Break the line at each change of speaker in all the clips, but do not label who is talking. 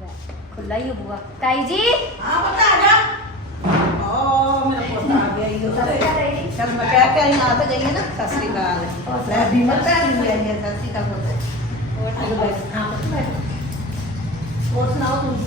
खुला ही हुआ ताई जी।
हाँ बता जा। ओ मेरा पोता आ गया ये उधर। चल मैं क्या क्या यहाँ तो गई है ना सत श्री अकाल। मैं बीमल भैन भी आई है सत श्री अकाल बोलते। हेलो भाई हाँ बैठो। और सुनाओ तुम।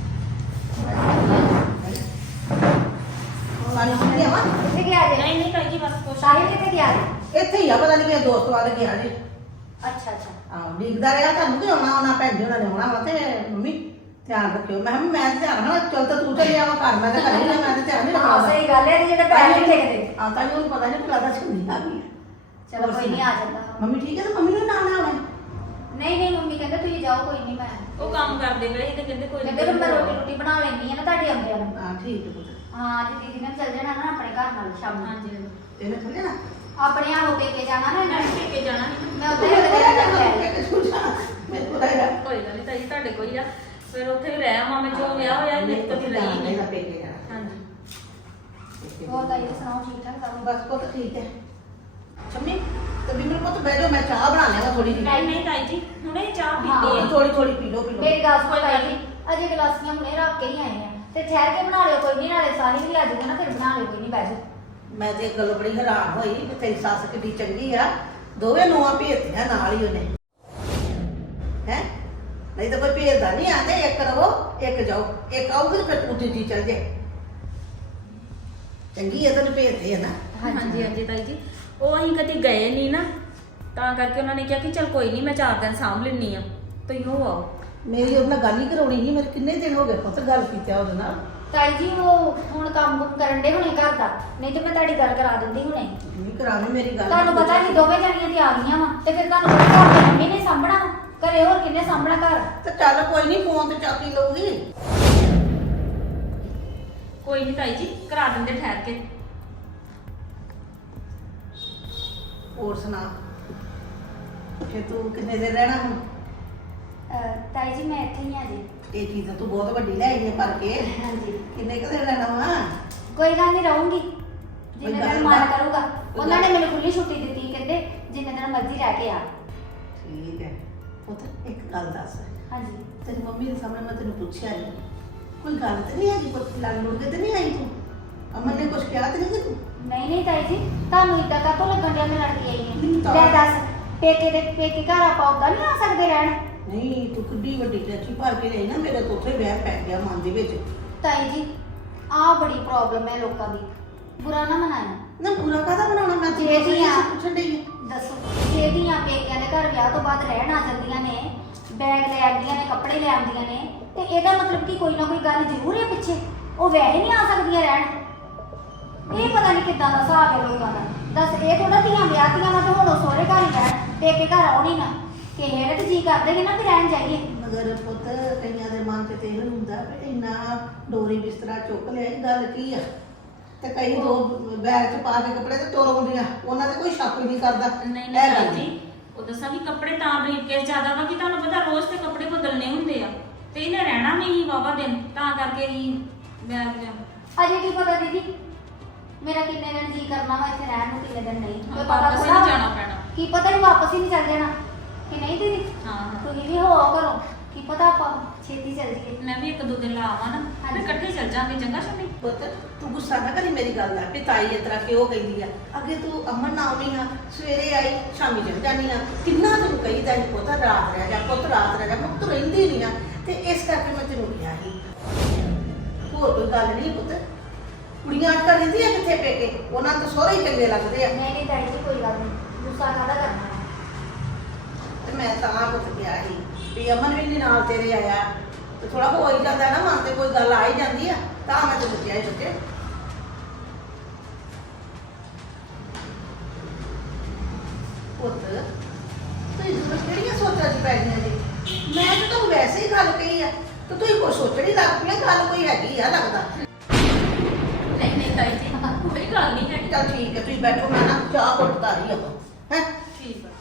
पानी पी लिया वहाँ?
कितने गया जे?
नहीं ताई जी बस कुछ
साहिल कितने गया जे?
ਇੱਥੇ ਹੀ ਆ ਪਤਾ ਨਹੀਂ ਕਿ ਦੋਸਤ ਵਾਲੇ ਗਿਆ ਜੀ
अच्छा अच्छा
ਹਾਂ ਦੇਖਦਾ ਰਿਹਾ ਤੁਹਾਨੂੰ ਕਿ ਆਉਣਾ ਆਉਣਾ ਭੈਣ ਜੀ ਉਹਨਾਂ ਨੇ ਆਉਣਾ ਵਾ ਤੇ ਮੰਮੀ ਧਿਆਨ ਰੱਖਿਓ ਮੈਂ ਕਿਹਾ ਮੈਂ ਧਿਆਨ ਰੱਖਣਾ ਚੱਲ ਤਾਂ ਤੂੰ ਚੱਲਿਆ ਵਾ ਘਰ ਮੈਂ ਤਾਂ ਘਰੇ ਹੀ ਆ ਮੈਂ ਤਾਂ ਧਿਆਨ ਨਹੀਂ
हाँ
ਰੱਖਣਾ
सही गल है जेड़ा पैर नहीं टेकदे।
ਆ ਤਾਂ ਉਹਨੂੰ ਪਤਾ ਨਹੀਂ ਭੁਲਾ ਦਾ ਸੁਣੀ ਆ ਗਈ
चलो कोई नहीं आ जाता।
ਮੰਮੀ ਠੀਕ ਹੈ ਤਾਂ ਮੰਮੀ ਨੂੰ ਨਾਲ ਆਉਣਾ
नहीं नहीं मम्मी कहते तुम जाओ कोई नहीं मैं
ਉਹ ਕੰਮ ਕਰਦੇ ਪਏ ਤੇ ਕਹਿੰਦੇ ਕੋਈ
कहते मैं रोटी रोटी बना लेनी है ना ਤੁਹਾਡੇ ਆਉਂਦਿਆਂ ਨੂੰ।
ਹਾਂ ਠੀਕ ਹੈ ਪੁੱਤ
हाँ आज दीदी ने चल जाना ना अपने घर नाल शाम ਨੂੰ।
ਹਾਂਜੀ
ਇਹਨੇ ਥੱਲੇ ਨਾ
अपने आप होके के जाना ना
ਮੈਂ
इन्होंने।
ਕੇ ਜਾਣਾ ਨਹੀਂ
मैं उधर ही तेरा घर ले
ਮੇਰੇ ਕੋਲ ਆਇਆ
ਕੋਈ ਗੱਲ ਨਹੀਂ ਤਾਈ ਜੀ ਤੁਹਾਡੇ ਕੋਈ ਆ ਫਿਰ ਉੱਥੇ ਵੀ ਰਹਿ ਆਵਾਂ ਮੈਂ ਜੋ ਵਿਆਹ ਹੋਇਆ ਨਿੱਤ ਕਦੀ ਰਹੀ ਨਹੀਂ
ਨਾ ਪੇਕੇ ਜਾਣਾ
ਹਾਂਜੀ
और ताई सुनाओ ठीक ठाक सब?
ਬਸ ਪੁੱਤ ਠੀਕ ਹੈ ਸ਼ਮੀ ਤੇ ਬਿਮਲ ਪੁੱਤ ਬਹਿ ਜਾਓ ਮੈਂ ਚਾਹ ਬਣਾ ਲਿਆ ਥੋੜੀ ਜਿਹੀ
ਨਹੀਂ ਨਹੀਂ ਤਾਈ ਜੀ ਹੁਣੇ ਚਾਹ
ਹਾਂ।
ਪੀਤੀ ਹੈ
ਥੋੜੀ ਥੋੜੀ ਪੀ ਲਓ
मेरी गल सुनो ताई जी अजे गलासियां हुणे रख के ही आए हैं ते ठहर के बना लियो कोई नहीं नाले साहिल भी आ जाएगा ना फिर बना लियो कोई नहीं बैठ जाओ।
ਮੈਂ ਤੇ ਇੱਕ ਗੱਲ ਬੜੀ ਹੈਰਾਨ ਹੋਈ ਕਿ ਤੇਰੀ ਸੱਸ ਕਿੱਡੀ ਚੰਗੀ ਆ ਦੋਵੇਂ ਨੂੰਹਾਂ ਭੇਜਦੀਆਂ ਨਾਲ ਹੀ ਉਹਨੇ ਹੈ ਨਹੀਂ ਤਾਂ ਕੋਈ ਭੇਜਦਾ ਨਹੀਂ ਆਂਦੇ ਇੱਕ ਰਵੋ ਇੱਕ ਜਾਓ ਇੱਕ ਆਊਗੀ ਤੇ ਫਿਰ ਤੂੰ ਦੂਜੀ ਚੱਲ ਜੇ ਚੰਗੀ ਹੈ ਤੈਨੂੰ ਭੇਜਦੇ ਆ ਨਾ
ਹਾਂਜੀ ਹਾਂਜੀ ਤਾਈ ਜੀ ਉਹ ਅਸੀਂ ਕਦੀ ਗਏ ਨਹੀਂ ਨਾ ਤਾਂ ਕਰਕੇ ਉਹਨਾਂ ਨੇ ਕਿਹਾ ਕਿ ਚਲ ਕੋਈ ਨਹੀਂ ਮੈਂ 4 ਦਿਨ ਸਾਂਭ ਲੈਣੀ ਆ ਤੁਸੀਂ ਹੋ ਆਓ
ਮੇਰੀ ਉਹਦੇ ਨਾਲ ਗੱਲ ਹੀ ਕਰਾਉਣੀ ਸੀ ਮੇਰੇ ਕਿੰਨੇ ਦਿਨ ਹੋ ਗਏ ਪੁੱਤ ਗੱਲ ਕੀਤਾ ਉਹਦੇ ਨਾਲ
ताई जी वो हुण काम कुम करन दे हुणे घर दा नहीं ते मैं ताड़ी गल करा दिंदी हुणे।
ਨਹੀਂ ਕਰਾਣੀ ਮੇਰੀ ਗੱਲ
ਤੁਹਾਨੂੰ ਪਤਾ ਨਹੀਂ ਦੋਵੇਂ ਜਣੀਆਂ ਤੇ ਆ ਗਈਆਂ ਵਾ ਤੇ ਫਿਰ ਤੁਹਾਨੂੰ ਪਤਾ ਘਰ ਦੀ ਮੰਮੀ ਨੇ ਸਾਂਭਣਾ ਵਾ। ਘਰੇ ਹੋਰ ਕਿੰਨੇ ਸਾਂਭਣਾ ਘਰ?
ਤੇ ਚੱਲ ਕੋਈ ਨਹੀਂ ਫੋਨ ਤੇ ਚਾਕੀ ਲਊਗੀ
ਕੋਈ ਨਹੀਂ ਤਾਈ ਜੀ ਕਰਾ ਦਿੰਦੇ ਠਹਿਰ ਕੇ
ਹੋਰ ਸੁਣਾ ਕਿ ਤੂੰ ਕਿੰਨੇ ਦਿਨ ਰਹਿਣਾ ਹੁਣ
ਤਾਈ ਜੀ ਮੈਂ ਇੱਥੇ ਹੀ ਆ ਜੀ।
ਇਹ ਚੀਜ਼ ਤਾਂ ਤੂੰ ਬਹੁਤ ਵੱਡੀ ਲੈ ਆਈ ਹੈ ਭਰ ਕੇ
ਹਾਂਜੀ
ਕਿੰਨੇ ਕੁ ਦਿਨ ਰਹਿਣਾ ਵਾ
ਕੋਈ ਗੱਲ ਨਹੀਂ ਰਹੂੰਗੀ ਜਿੰਨੇ
ਗੱਲ
ਦਿਨ
ਨਾ-
ਮਨ ਕਰੂਗਾ।
ਕੋਈ
ਉਹਨਾਂ ਨੇ
ਗੱਲ-
ਮੈਨੂੰ ਖੁੱਲੀ ਛੁੱਟੀ ਦਿੱਤੀ ਕਹਿੰਦੇ ਜਿੰਨੇ ਦਿਨ ਮਰਜ਼ੀ ਰਹਿ ਕੇ ਆ।
ਠੀਕ ਹੈ ਪੁੱਤ ਇੱਕ ਗੱਲ ਦੱਸ
ਹਾਂਜੀ
ਤੇਰੀ ਮੰਮੀ ਦੇ ਸਾਹਮਣੇ ਮੈਂ ਤੈਨੂੰ ਪੁੱਛਿਆ ਨਹੀਂ ਕੋਈ ਗੱਲ ਤੇ ਨਹੀਂ ਹੈਗੀ ਪੁੱਤ ਲੜ ਲੁੜ ਕੇ ਤੇ ਨਹੀਂ ਆਈ ਤੂੰ ਅਮਨ ਨੇ ਕੁਝ ਕਿਹਾ ਤੇ ਨਹੀਂ ਕਿ ਤੂੰ
ਨਹੀਂ ਨਹੀਂ ਤਾਈ ਜੀ ਤੁਹਾਨੂੰ ਇਦਾਂ ਕਾਹਤੋਂ ਲੱਗਣ ਡਿਆ ਮੈਂ ਲੜਕੀ ਆਈ
ਮੈਨੂੰ
ਹਾਂ।
ਤਾਂ-
ਲੈ ਦੱਸ ਪੇਕੇ ਘਰ ਆਪਾਂ ਉਦਾਂ ਨਹੀਂ ਆ ਸਕਦੇ ਰਹਿਣ।
ਨਹੀਂ ਤੂੰ ਕਿੱਡੀ ਵੱਡੀ ਟੈਚੀ ਭਰ ਕੇ ਲਈ ਨਾ ਮੇਰੇ ਤੋਂ ਉੱਥੇ ਵਹਿਮ ਪੈ ਗਿਆ ਮਨ ਦੇ ਵਿੱਚ
ਤਾਈ ਜੀ ਆਹ ਬੜੀ ਪ੍ਰੋਬਲਮ ਹੈ ਲੋਕਾਂ ਦੀ। ਬੁਰਾ ਨਾ ਮਨਾਇਆ।
ਨਾ ਪੂਰਾ ਕਾਹਦਾ ਬਣਾਉਣਾ ਮੈਂ ਤੇ
ਜੇ ਧੀਆਂ-
ਪੁੱਛਣ ਡਈ
ਦੱਸੋ ਜੇ ਧੀਆਂ ਪੇਕਿਆਂ ਦੇ ਘਰ ਵਿਆਹ ਤੋਂ ਬਾਅਦ ਰਹਿਣ ਆ ਜਾਂਦੀਆਂ ਨੇ ਬੈਗ ਲੈ ਆਉਂਦੀਆਂ ਨੇ ਕੱਪੜੇ ਲੈ ਆਉਂਦੀਆਂ ਨੇ ਤੇ ਇਹਦਾ ਮਤਲਬ ਕਿ ਕੋਈ ਨਾ ਕੋਈ ਗੱਲ ਜ਼ਰੂਰ ਹੈ ਪਿੱਛੇ। ਉਹ ਵੈਸੇ ਨਹੀਂ ਆ ਸਕਦੀਆਂ ਰਹਿਣ। ਇਹ ਪਤਾ ਨਹੀਂ ਕਿੱਦਾਂ ਦਾ ਹਿਸਾਬ ਹੈ ਲੋਕਾਂ ਦਾ। ਦੱਸ ਇਹ ਥੋੜਾ ਧੀਆਂ ਵਿਆਹਤੀਆਂ ਵਾ ਤੇ ਹੁਣ ਉਹ ਸਹੁਰੇ ਘਰ ਹੀ ਰਹਿਣ ਪੇਕੇ ਘਰ ਆਉਣੀ ਨਾ ਕਿਸੇ ਨੇ ਤੇ ਜੀ ਕਰਦੇ ਨੇ ਨਾ ਵੀ ਰਹਿਣ ਜਾਈਏ।
ਮਗਰ ਪੁੱਤ ਕਈਆਂ ਦੇ ਮਨ ਤੇ ਇਹ ਹੁੰਦਾ ਕਿ ਇੰਨਾ ਡੋਰੀ ਬਿਸਤਰਾ ਚੁੱਕ ਲਿਆ ਇਹ ਗੱਲ ਕੀ ਆ ਤੇ ਕਈ ਦੋ ਬੈਗ ਚ ਪਾ ਕੇ ਕੱਪੜੇ ਤੇ ਤੁਰ ਆਉਂਦੀਆਂ ਉਹਨਾਂ ਤੇ ਕੋਈ ਸ਼ੱਕ ਹੀ ਨਹੀਂ ਕਰਦਾ
ਨਹੀਂ
ਇਹ
ਨਹੀਂ
ਗੱਲ
ਤਾਈ ਜੀ ਉਹ ਦੱਸਾਂ ਕਿ ਕੱਪੜੇ ਤਾਂ ਬਰੀਕੇਸ ਜ਼ਿਆਦਾ ਵਾ ਕਿ ਤੁਹਾਨੂੰ ਪਤਾ ਰੋਜ਼ ਤੇ ਕੱਪੜੇ ਬਦਲਨੇ ਹੁੰਦੇ ਆ ਤੇ ਇਹਨੇ ਰਹਿਣਾ ਵੀ ਹੀ ਵਾਵਾ ਦਿਨ ਤਾਂ ਕਰਕੇ ਹੀ ਮੈਂ
ਅਜੇ ਕੀ ਪਤਾ ਦੀਦੀ ਮੇਰਾ ਕਿੰਨੇ ਦਿਨ ਜੀ ਕਰਨਾ ਵਾ ਇੱਥੇ ਰਹਿਣ ਨੂੰ ਕਿੰਨੇ ਦਿਨ ਨਹੀਂ ਕੋਈ ਪਤਾ
ਵਾਪਸ
ਥੋੜ੍ਹਾ
ਨਹੀਂ ਜਾਣਾ ਪੈਣਾ
ਕੀ ਪਤਾ ਹੀ ਵਾਪਸ ਹੀ ਨਹੀਂ ਚੱਲ ਜਾਣਾ ਕਿ ਨਹੀਂ ਦੀਦੀ।
ਹਾਂ ਹਾਂ
ਤੁਸੀਂ ਵੀ ਹੋ ਕਰੋ ਕੀ ਪਤਾ ਆਪਾਂ ਛੇਤੀ ਚੱਲ ਜੀਏ।
ਮੈਂ ਵੀ 1-2 ਦਿਨ ਲਾ ਆਵਾਂ ਨਾ ਫਿਰ ਇਕੱਠੇ ਚੱਲ ਜਾਾਂਗੇ ਚੰਗਾ ਸ਼ਮੀ
ਪੁੱਤ ਤੂੰ ਗੁੱਸਾ ਨਾ ਕਰੀ ਮੇਰੀ ਗੱਲ ਦਾ ਵੀ ਤਾਈ ਇਸ ਤਰ੍ਹਾਂ ਕਿਉਂ ਕਹਿੰਦੀ ਆ ਅੱਗੇ ਤੂੰ ਅਮਨ ਨਾਲ ਆਉਣੀ ਆ ਸਵੇਰੇ ਆਈ ਸ਼ਾਮੀ ਚਲ ਜਾਣੀ ਆ ਕਿੰਨਾ ਤੈਨੂੰ ਕਹੀਦਾ ਸੀ ਪੁੱਤ ਰਾਤ ਰਹਿ ਜਾ ਪੁੱਤ ਰਾਤ ਰਹਿ ਜਾ ਮੈਂ ਤੂੰ ਰਹਿੰਦੀ ਨਹੀਂ ਆ ਤੇ ਇਸ ਕਰਕੇ ਮੈਂ ਤੈਨੂੰ ਕਿਹਾ ਸੀ ਹੋਰ ਕੋਈ ਗੱਲ ਨਹੀਂ ਪੁੱਤ ਕੁੜੀਆਂ ਅੱਜ ਕੱਲ੍ਹ ਰਹਿੰਦੀਆਂ ਕਿੱਥੇ ਪੇਕੇ ਉਹਨਾਂ ਨੂੰ ਤਾਂ ਸਹੁਰੇ ਹੀ ਚੰਗੇ ਲੱਗਦੇ ਆ
ਨਹੀਂ ਨਹੀਂ ਡੈਡੀ ਜੀ ਕੋਈ ਗੱਲ ਨਹੀਂ ਗੁੱਸਾ ਕਾਹਦਾ ਕਰਨਾ ਹੈ।
ਤੇ ਮੈਂ ਤਾਂ ਪੁੱਤ ਕਿਹਾ ਸੀ ਵੀ ਅਮਨ ਵੀ ਨੀ ਨਾਲ ਤੇਰੇ ਆਇਆ ਤੇ ਥੋੜਾ ਹੋ ਹੀ ਜਾਂਦਾ ਨਾ ਮਨ ਤੇ ਕੋਈ ਗੱਲ ਆ ਹੀ ਜਾਂਦੀ ਆ ਤਾਂ ਮੈਂ ਤੈਨੂੰ ਕਿਹਾ ਸੀ ਬੱਚੇ ਪੁੱਤ ਤੁਸੀਂ ਦੋਨੋਂ ਕਿਹੜੀਆਂ ਸੋਚਾਂ 'ਚ ਪੈ ਗਈਆਂ ਜੀ ਮੈਂ ਤਾਂ ਤੁਹਾਨੂੰ ਵੈਸੇ ਹੀ ਗੱਲ ਕਹੀ ਆ ਤੇ ਤੁਸੀਂ ਕੋਈ ਸੋਚਣੀ ਲੱਗ ਪਈ ਆ ਗੱਲ ਕੋਈ ਹੈਗੀ ਆ ਲੱਗਦਾ
ਨਹੀਂ ਨਹੀਂ ਤਾਈ ਜੀ ਕੋਈ ਗੱਲ ਨਹੀਂ ਹੈ
ਚੱਲ ਠੀਕ ਹੈ ਤੁਸੀਂ ਬੈਠੋ ਮੈਂ ਨਾ ਚਾਹ ਘੁੱਟਦਾ ਰਹੀ ਆਪਾਂ ਹੈ
ਠੀਕ ਆ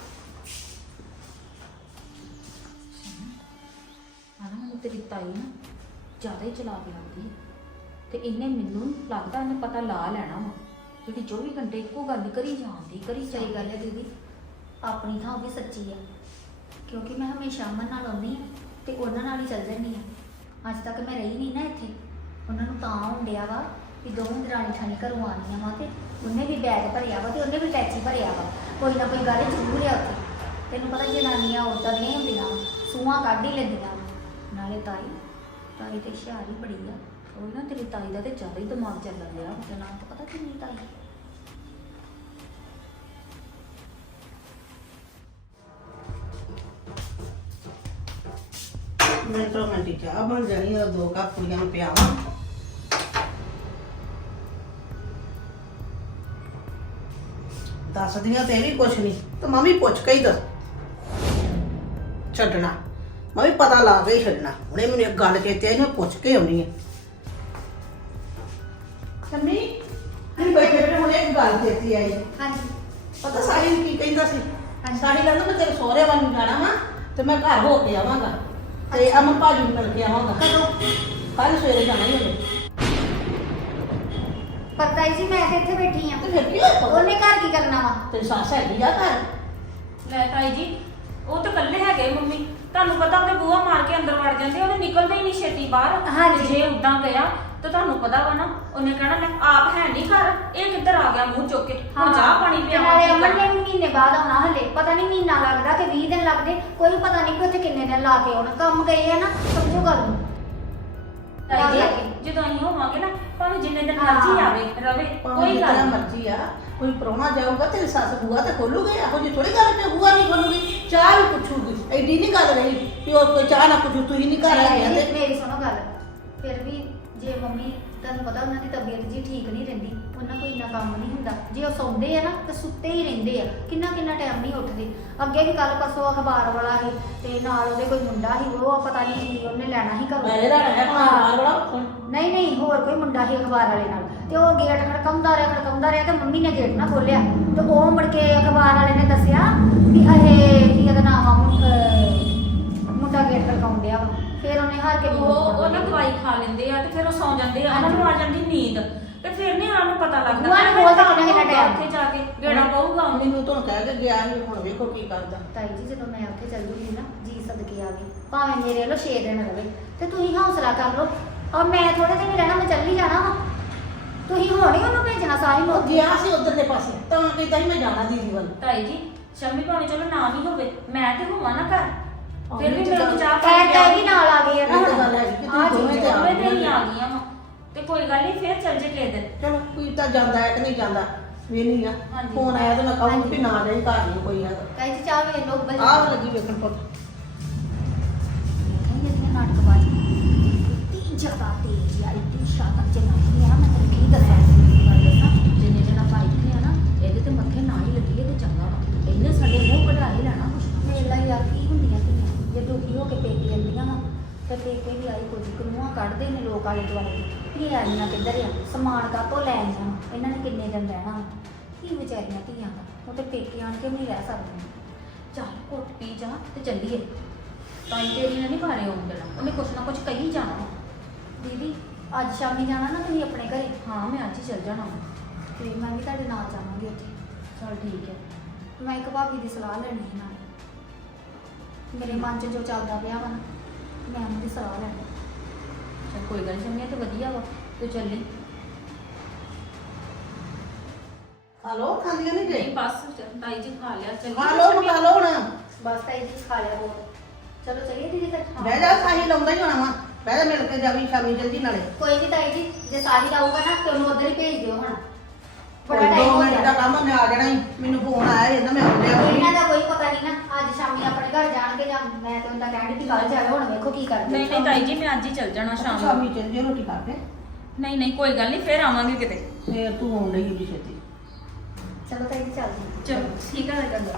ਆਣਾ ਮੈਨੂੰ ਤੇਰੀ ਤਾਈ ਨਾ ਜ਼ਿਆਦਾ ਹੀ ਚਲਾ ਕੇ ਆਉਂਦੀ ਤੇ ਇਹਨੇ ਮੈਨੂੰ ਲੱਗਦਾ ਇਹਨੇ ਪਤਾ ਲਾ ਲੈਣਾ ਵਾ ਜਿਹੜੀ 24 ਘੰਟੇ ਇੱਕੋ ਗੱਲ ਕਰੀ ਜਾਂਦੀ ਕਰੀ
ਸਹੀ ਗੱਲ ਹੈ ਦੀਦੀ ਆਪਣੀ ਥਾਂ ਉਹ ਵੀ ਸੱਚੀ ਹੈ ਕਿਉਂਕਿ ਮੈਂ ਹਮੇਸ਼ਾ ਅਮਨ ਨਾਲ ਆਉਂਦੀ ਹਾਂ ਤੇ ਉਹਨਾਂ ਨਾਲ ਹੀ ਚੱਲ ਜਾਂਦੀ ਹਾਂ ਅੱਜ ਤੱਕ ਮੈਂ ਰਹੀ ਨਹੀਂ ਨਾ ਇੱਥੇ। ਉਹਨਾਂ ਨੂੰ ਤਾਂ ਹੁੰਦਿਆ ਵਾ ਕਿ ਦੋਵੇਂ ਦਰਾਣੀ ਠਾਣੀ ਘਰੋਂ ਆਉਣੀਆਂ ਵਾ ਤੇ ਉਹਨੇ ਵੀ ਬੈਗ ਭਰਿਆ ਵਾ ਤੇ ਉਹਨੇ ਵੀ ਟੈਚੀ ਭਰਿਆ ਵਾ। ਕੋਈ ਨਾ ਕੋਈ ਗੱਲ ਜ਼ਰੂਰ ਆ ਉੱਥੇ। ਤੈਨੂੰ ਪਤਾ ਜਨਾਨੀਆਂ ਉਦਾਂ ਦੀਆਂ ਹੀ ਹੁੰਦੀਆਂ ਵਾ, ਸੂਹਾਂ ਕੱਢ ਹੀ ਲੈਂਦੀਆਂ ਵਾ। ਨਾਲੇ ਤਾਈ ਤੇ ਹੁਸ਼ਿਆਰ ਹੀ ਬੜੀ ਆ। ਉਹ ਨਾ ਤੇਰੀ ਤਾਈ ਦਾ ਤੇ ਜ਼ਿਆਦਾ ਹੀ ਦਿਮਾਗ ਚੱਲਣ ਡਿਆ। ਤੇ ਨਾ ਤਾਂ ਪਤਾ ਕਿੰਨੀ ਤਾਈ।
ਮੈਂ ਤਾਂ ਮੈਂ ਚਾਹ ਬਣ ਜਾਣੀ ਆ, 2 ਕੱਪ ਕੁੜੀਆਂ ਨੂੰ ਪਿਆਵਾਂ। ਦੱਸਦੀਆਂ ਤੇ ਇਹ ਵੀ ਕੁਛ ਨਹੀਂ ਤੇ ਮੈਂ ਵੀ ਪੁੱਛ ਕੇ ਹੀ ਦੱਸ ਛੱਡਣਾ। ਮੈਂ ਵੀ ਪਤਾ ਲਾ ਕੇ ਹੀ ਛੱਡਣਾ। ਹੁਣੇ ਮੈਨੂੰ ਇੱਕ ਗੱਲ ਚੇਤੇ ਆਈ, ਮੈਂ ਪੁੱਛ ਕੇ ਆਉਣੀ ਹੈ। ਸ਼ੰਮੀ ਨਹੀਂ ਬੈਠੇ ਬੈਠੇ ਹੁਣੇ ਇੱਕ ਗੱਲ ਚੇਤੇ ਆਈ।
ਹਾਂਜੀ
ਪਤਾ ਸਾਹਿਲ ਕੀ ਕਹਿੰਦਾ ਸੀ?
ਹਾਂਜੀ।
ਸਾਹਿਲ ਕਹਿੰਦਾ ਮੈਂ ਤੇਰੇ ਸਹੁਰੇ ਵੱਲ ਨੂੰ ਜਾਣਾ ਵਾ ਤੇ ਮੈਂ ਘਰ ਹੋ ਕੇ ਆਵਾਂਗਾ ਤੇ ਅਮਨ ਭਾਜੀ ਨੂੰ ਮਿਲ ਕੇ ਆਵਾਂਗਾ।
ਕਦੋਂ?
ਕੱਲ ਸਵੇਰੇ ਜਾਣਾ ਹੀ ਉਹਨੇ।
ਪਰ ਤਾਈ ਜੀ ਮੈਂ ਤੇ ਇੱਥੇ ਬੈਠੀ ਆ।
ਤੇ ਫਿਰ ਕੀ ਹੋਇਆ?
ਉਹਨੇ ਘਰ ਕੀ ਕਰਨਾ ਵਾ?
ਤੇਰੀ ਸੱਸ ਹੈਗੀ ਆ ਘਰ?
ਲੈ ਤਾਈ ਜੀ, ਉਹ ਤਾਂ ਇਕੱਲੇ ਹੈਗੇ ਮੰਮੀ। ਤੁਹਾਨੂੰ ਪਤਾ ਉਹਦੇ ਬੂਹਾ ਮਾਰ ਕੇ ਅੰਦਰ ਵੜ ਜਾਂਦੇ, ਉਹਨੇ ਨਿਕਲਦਾ ਹੀ ਨਹੀਂ ਛੇਤੀ ਬਾਹਰ।
ਹਾਂਜੀ।
ਤੇ ਜੇ ਉਦਾਂ ਗਿਆ ਤਾਂ ਤੁਹਾਨੂੰ ਪਤਾ ਵਾ ਨਾ, ਉਹਨੇ ਕਹਿਣਾ ਮੈਂ ਆਪ ਹੈ ਨਹੀਂ ਘਰ, ਇਹ ਕਿੱਧਰ ਆ ਗਿਆ ਮੂੰਹ ਚੁੱਕ ਕੇ। ਹੁਣ ਚਾਹ ਪਾਣੀ ਪਿਆਵਾਂ।
ਨਾਲੇ ਅਮਨ ਨੇ ਵੀ ਮਹੀਨੇ ਬਾਅਦ ਆਉਣਾ ਹਲੇ। ਪਤਾ ਨਹੀਂ ਮਹੀਨਾ ਲੱਗਦਾ ਕਿ 20 ਦਿਨ ਲੱਗਦੇ। ਕੋਈ ਪਤਾ ਨਹੀਂ ਕਿ ਉੱਥੇ ਕਿੰਨੇ ਦਿਨ ਲਾ ਕੇ ਆਉਣਾ। ਕੰਮ ਗਏ ਆ ਨਾ, ਸਮਝੋ ਗੱਲ ਨੂੰ।
ਤਾਈ ਜੀ, ਜਦੋਂ ਅਸੀਂ ਹੋਵਾਂਗੇ ਨਾ, ਭਾਵੇਂ ਜਿੰਨੇ ਦਿਨ ਮਰਜ਼ੀ ਆਵੇ ਰਵੇ, ਕੋਈ ਗੱਲ ਨਹੀਂ।
ਮਰਜ਼ੀ ਆ। ਕੋਈ ਪ੍ਰਾਹੁਣਾ ਜਾਊਗਾ ਤੇਰੀ ਸੱਸ ਬੂਆ ਤੇ ਖੋਲੂਗੇ। ਇਹੋ ਜਿਹੀ ਥੋੜੀ ਗੱਲ ਤੇ ਬੂਆ ਨਹੀਂ ਖੋਲੂਗੀ। ਚਾਹ ਵੀ ਪੁੱਛੂਗੀ। ਐਡੀ ਨਹੀਂ ਗੱਲ ਰਹੀ ਕਿ ਉਹ ਕੋਈ ਚਾਹ ਨਾ ਪੁੱਛੂ, ਤੁਸੀਂ ਨਹੀਂ ਘਰ ਆਏ ਤੇ
ਮੇਰੀ ਸੁਣੋ ਗੱਲ। ਫਿਰ ਵੀ ਜੇ ਮੰਮੀ, ਤੁਹਾਨੂੰ ਪਤਾ ਉਹਨਾਂ ਦੀ ਤਬੀਅਤ ਜੀ ਠੀਕ ਨਹੀਂ ਰਹਿੰਦੀ, ਉਹਨਾਂ ਕੋਈ ਇੰਨਾ ਕੰਮ ਨਹੀਂ ਹੁੰਦਾ। ਜੇ ਉਹ ਸੌਂਦੇ ਆ ਨਾ ਤੇ ਸੁੱਤੇ ਹੀ ਰਹਿੰਦੇ ਆ, ਕਿੰਨਾ ਟਾਈਮ ਨਹੀਂ ਉੱਠਦੇ। ਅੱਗੇ ਵੀ ਕੱਲ ਪਰਸੋਂ ਅਖਬਾਰ ਵਾਲਾ ਸੀ ਤੇ ਨਾਲ ਉਹਦੇ ਕੋਈ ਮੁੰਡਾ ਸੀ, ਉਹ ਪਤਾ ਨਹੀਂ ਕੀ ਉਹਨੇ ਲੈਣਾ ਸੀ ਘਰੋਂ।
ਇਹਦਾ ਰਹਿ ਅਖਬਾਰ ਵਾਲਾ?
ਨਹੀਂ ਹੋਰ ਕੋਈ ਮੁੰਡਾ ਸੀ ਅਖਬਾਰ ਵਾਲੇ ਨਾਲ। ਤੇ ਉਹ ਗੇਟ ਖੜਕਾਉਂਦਾ ਰਿਹਾ ਤੇ ਮੰਮੀ ਨੇ ਗੇਟ ਨਾ ਖੋਲਿਆ ਤੇ ਉਹ ਮੁੜ ਕੇ ਅਖਬਾਰ ਵਾਲੇ ਨੇ ਦੱਸਿਆ ਵੀ ਇਹ ਕੀ ਇਹਦਾ ਨਾਮ ਆ, ਮੁੰਡਾ ਗੇਟ ਖੜਕਾਉਣ ਡਿਆ ਵਾ। ਫਿਰ ਉਹਨੇ ਹਾਰ ਕੇ
ਉਹ ਨਾ ਦਵਾਈ ਖਾ ਲੈਂਦੇ ਆ ਤੇ ਫਿਰ ਉਹ ਸੌਂ ਜਾਂਦੇ ਆ, ਉਹਨਾਂ ਨੂੰ ਆ ਜਾਂਦੀ ਨੀਂਦ ਤੇ ਫਿਰ ਨਹੀਂ ਉਹਨਾਂ ਨੂੰ ਪਤਾ ਲੱਗਦਾ।
ਬੂਹਾ ਨੀ ਖੋਲ੍ਹਦਾ ਕਿੰਨਾ ਟਾਈਮ।
ਉੱਥੇ ਜਾ ਕੇ ਗੇੜਾ ਪਊਗਾ ਉਹਨੇ।
ਮੈਨੂੰ ਤਾਂ ਕਹਿ ਕੇ ਗਿਆ ਸੀ, ਹੁਣ ਵੇਖੋ ਕੀ ਕਰਦਾ।
ਤਾਈ ਜੀ ਜਦੋਂ ਮੈਂ ਉੱਥੇ ਚੱਲ ਜੂਗੀ ਨਾ, ਜੀ ਸਦਕੇ ਆ ਗਈ, ਭਾਵੇਂ ਮੇਰੇ ਵੱਲੋਂ 6 ਦਿਨ ਰਵੇ ਤੇ ਤੁਸੀਂ ਹੌਸਲਾ ਕਰ ਲਓ। ਔਰ ਮੈਂ ਥੋੜੇ ਦਿਨ ਹੀ ਰਹਿਣਾ, ਮੈਂ ਚੱਲੀ ਜਾਣਾ ਵਾ। ਤੁਸੀਂ ਹੁਣ ਹੀ ਉਹਨੂੰ ਭੇਜਣਾ ਸਾਹਿਲ ਨੂੰ।
ਗਿਆ ਸੀ ਉਧਰ ਦੇ ਪਾਸੇ ਤਾਂ ਕਹਿੰਦਾ ਸੀ ਮੈਂ ਜਾਣਾ ਦੀਦੀ ਵੱਲ।
ਤਾਈ ਜੀ, ਸ਼ੰਮੀ ਭਾਵੇਂ ਚਲੋ ਨਾ ਵੀ ਹੋਵੇ, ਮੈਂ ਤੇ ਹੋਵਾਂ ਨਾ ਘਰ, ਫਿਰ ਵੀ
ਨਹੀਂ
ਮੈਨੂੰ ਚਾਹ
ਕਹਿ ਕੇ ਵੀ ਨਾਲ ਆ ਗਏ ਆ ਨਾ
ਇਹ ਤਾਂ
ਹੁਣ।
ਗੱਲ ਹੈਗੀ ਕਿ
ਆਹ
ਤੁਸੀਂ ਦੋਵੇਂ ਤੇ ਆ
ਦੋਵੇਂ ਤੇ ਹੀ
ਗਏ।
ਆ ਗਈਆਂ ਵਾ ਤੇ ਕੋਈ ਗੱਲ ਨਹੀਂ, ਫਿਰ ਚੱਲ ਜੇ ਕਿਸੇ ਦਿਨ।
ਚਲੋ ਕੋਈ ਤਾਂ ਜਾਂਦਾ ਹੈ ਕਿ ਨਹੀਂ ਜਾਂਦਾ ਵੇਖਣੀ ਆ।
ਹਾਂਜੀ।
ਫੋਨ ਆਇਆ ਤਾਂ ਮੈਂ ਕਹੂੰਗੀ ਵੀ ਨਾ ਜਾਈ, ਘਰ ਨਹੀਂ ਕੋਈ ਹੈਗਾ।
ਤਾਈ ਜੀ ਚਾਹ ਵੇਖ ਲਓ ਬਲ।
ਆਹ ਲੱਗੀ ਵੇਖਣ ਪੁੱਤ।
ਕਹਿੰਦੇ ਸੀ ਨਾਟਕਬਾਜ਼ ਇੱਡੀ ਜ਼ਿਆਦਾ ਤੇਜ਼ ਆ, ਇੱਡੀ ਸ਼ਾਤਰ ਜਨਾਨੀ ਆ। ਮੈਂ ਤੈਨੂੰ ਕੀ ਦੱਸਾਂ
ਜਿੰਨੇ ਜਣਾ ਭਾਈ ਇੱਥੇ ਆ ਨਾ, ਇਹਦੇ ਤੇ ਮੱਥੇ ਨਾ ਹੀ ਲੱਗੀ ਤੇ ਚੰਗਾ ਵਾ। ਇਹਨੇ ਸਾਡੇ ਮੂੰਹ ਕਢਾ ਹੀ ਲੈਣਾ ਕੁਛ ਨਾ।
ਮੇਲਾ ਯਾਰ ਕੀ ਹੁੰਦੀਆਂ ਧੀਆਂ ਜੇ ਦੁਖੀ ਹੋ ਕੇ ਪੇਕੇ ਆਉਂਦੀਆਂ ਵਾ ਤੇ ਪੇਕੇ ਵੀ ਆਈ ਕੁਝ ਕਨੂਆ ਕੱਢਦੇ ਨੇ ਲੋਕ ਆਲੇ ਦੁਆਲੇ ਦੇ। ਇਹ ਆਈਆਂ ਕਿੱਧਰ ਆ, ਸਮਾਨ ਕਾਹਤੋਂ ਲੈ ਆਈਆਂ ਵਾ? ਇਹਨਾਂ ਨੇ ਕਿੰਨੇ ਦਿਨ ਰਹਿਣਾ ਵਾ? ਕੀ ਵਿਚਾਰੀਆਂ ਧੀਆਂ ਦਾ, ਉਹ ਤੇ ਪੇਕੇ ਆਣ ਕੇ ਵੀ ਨਹੀਂ ਰਹਿ ਸਕਦੀਆਂ।
ਚੱਲ ਘੁੱਟ ਪੀ ਜਾ ਤੇ ਚੱਲੀਏ। ਤਾਈ ਤੇਰੀ ਨੇ ਨਹੀਂ ਘਰੇ ਆਉਣ ਦੇਣਾ, ਉਹਨੇ ਕੁਛ ਨਾ ਕੁਛ ਕਹੀ ਜਾਣਾ।
ਦੀਦੀ ਅੱਜ ਸ਼ਾਮੀ ਜਾਣਾ ਨਾ ਤੁਸੀਂ ਆਪਣੇ ਘਰੇ?
ਹਾਂ ਮੈਂ ਅੱਜ ਹੀ ਚੱਲ ਜਾਣਾ ਵਾ।
ਤੇ ਮੈਂ ਵੀ ਤੁਹਾਡੇ ਨਾਲ ਜਾਵਾਂਗੀ ਉੱਥੇ।
ਚੱਲ ਠੀਕ ਹੈ।
ਮੈਂ ਇੱਕ ਭਾਬੀ ਦੀ ਸਲਾਹ ਲੈਣੀ ਸੀ ਨਾਲ। ਮੇਰੇ ਮਨ 'ਚ ਜੋ ਚੱਲਦਾ ਪਿਆ ਵਾ ਨਾ, ਮੈਂ ਉਹਨਾਂ ਦੀ ਸਲਾਹ ਲੈਣੀ।
ਚੱਲ ਕੋਈ ਗੱਲ ਨਹੀਂ, ਤੇ ਵਧੀਆ ਵਾ, ਤੂੰ ਚੱਲੀ।
ਖਾ ਲੋ, ਖਾਂਦੀਆਂ ਨਹੀਂ
ਨਹੀਂ
ਗਈ।
ਬਸ ਤਾਈ ਜੀ ਖਾ ਲਿਆ, ਚੱਲੀ।
ਖਾ ਲੋ, ਖਾ ਲੋ ਹੁਣ।
ਬਸ ਤਾਈ ਜੀ ਖਾ ਲਿਆ ਬਹੁਤ। ਚਲੋ ਚਲੀਏ ਦੀਦੀ ਫਿਰ।
ਬਹਿ ਜਾ, ਸਾਹਿਲ ਆਉਂਦਾ ਹੀ ਹੋਣਾ ਵਾ। ਬਹਿ ਜਾ, ਮਿਲ ਕੇ ਜਾਵੀਂ ਸ਼ਾਮੀ ਜਲਦੀ ਨਾਲੇ।
ਕੋਈ ਨਹੀਂ ਤਾਈ ਜੀ, ਜੇ ਸਾਹਿਲ ਆਊਗਾ ਨਾ ਤੇ ਉਹਨੂੰ ਉਧਰ ਹੀ ਭੇਜ ਦਿਓ ਹੁਣ।
ਕੋਈ
ਬੜਾ
2
ਟਾਈਮ ਹੋ
ਮਿੰਟ ਦਾ
ਗਿਆ।
ਕੰਮ ਮੈਂ ਆ ਜਾਣਾ ਹੀ। ਮੈਨੂੰ ਫੋਨ ਆਇਆ ਇਹਦਾ ਮੈਂ ਆਉਂਦਿਆ
ਇਹਨਾਂ ਦਾ ਕੋਈ ਪਤਾ ਨਹੀਂ ਨਾ, ਅੱਜ ਸ਼ਾਮੀ ਆਪਣੇ ਘਰ ਜਾਣਗੇ ਜਾਂ ਮੈਂ ਤੇ ਉਹਦਾ ਕਹਿਣ ਦੀ ਕੱਲ ਜਾਵੇ। ਹੁਣ ਵੇਖੋ ਕੀ ਕਰਦੇ।
ਨਹੀਂ ਤਾਈ ਜੀ, ਮੈਂ ਅੱਜ ਹੀ ਚੱਲ ਜਾਣਾ ਸ਼ਾਮ ਨੂੰ।
ਸ਼ਾਮੀ ਚੱਲ ਜੇ ਰੋਟੀ ਖਾ ਕੇ।
ਨਹੀਂ ਕੋਈ ਗੱਲ ਨਹੀਂ, ਫਿਰ ਆਵਾਂਗੇ ਕਿਤੇ।
ਫੇਰ ਤੂੰ ਆਉਣ ਲਈ ਜੀ ਛੇਤੀ।
ਚਲੋ ਤਾਈ ਜੀ ਚੱਲਦੇ।
ਚਲੋ ਠੀਕ ਹੈ ਲੱਗਦਾ।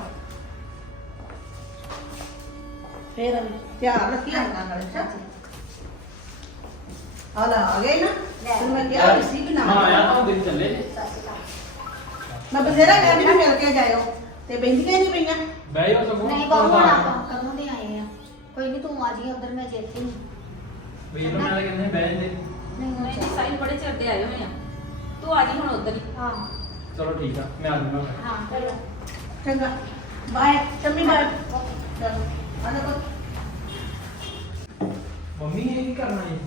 ਫੇਰ ਧਿਆਨ ਰੱਖੀ ਆਣਾ ਨਾਲੇ। ਆ ਗਏ ਨਾ? ਤੇ ਮੈਂ ਕਿਹਾ ਵੀ ਸੀ ਕਿ ਨਾ
ਹਾਂ ਆਇਆ ਤਾਂ ਦਿਨ ਚੱਲੇ ਜੀ।
ਸਤਿ ਸ਼੍ਰੀ ਅਕਾਲ।
ਮੈਂ ਬਥੇਰਾ ਕਹਿੰਦੀ ਵੀ ਮਿਲ ਕੇ ਜਾਇਓ ਤੇ ਬੈਂਦੀਆਂ ਨਹੀਂ ਪਈਆਂ।
ਬਹਿ ਜਾਓ ਸਗੋਂ।
ਨਹੀਂ ਬਾਬੂ ਹੁਣ ਆਪਾਂ ਕਦੋਂ ਦੇ ਆਏ ਆ। ਕੋਈ ਨਹੀਂ ਤੂੰ ਆ ਜੀ ਉਧਰ, ਮੈਂ ਜੇ ਇੱਥੇ ਨਹੀਂ।
ਵੀਰ ਨੂੰ ਨਾਲ ਕਹਿੰਦੇ ਬਹਿ ਜਾਂਦੇ।
ਨਹੀਂ ਹੁਣ
ਨਹੀਂ ਸਾਹਿਲ ਬੜੇ ਚਿਰ ਦੇ ਆਏ ਹੋਏ ਆ, ਤੂੰ ਆ ਜੀ ਹੁਣ ਉੱਧਰ ਹੀ।
ਹਾਂ
ਚਲੋ ਠੀਕ ਆ, ਮੈਂ ਆ ਜਾਊਂਗਾ।
ਹਾਂ ਚਲੋ।
ਚੰਗਾ ਬਾਏ। ਸ਼ੰਮੀ ਬਾਏ। ਚਲ ਆ ਜਾ ਪੁੱਤ।
ਮੰਮੀ ਮੰਮੀ ਇਹ ਕੀ ਕਰਨਾ ਹੈ?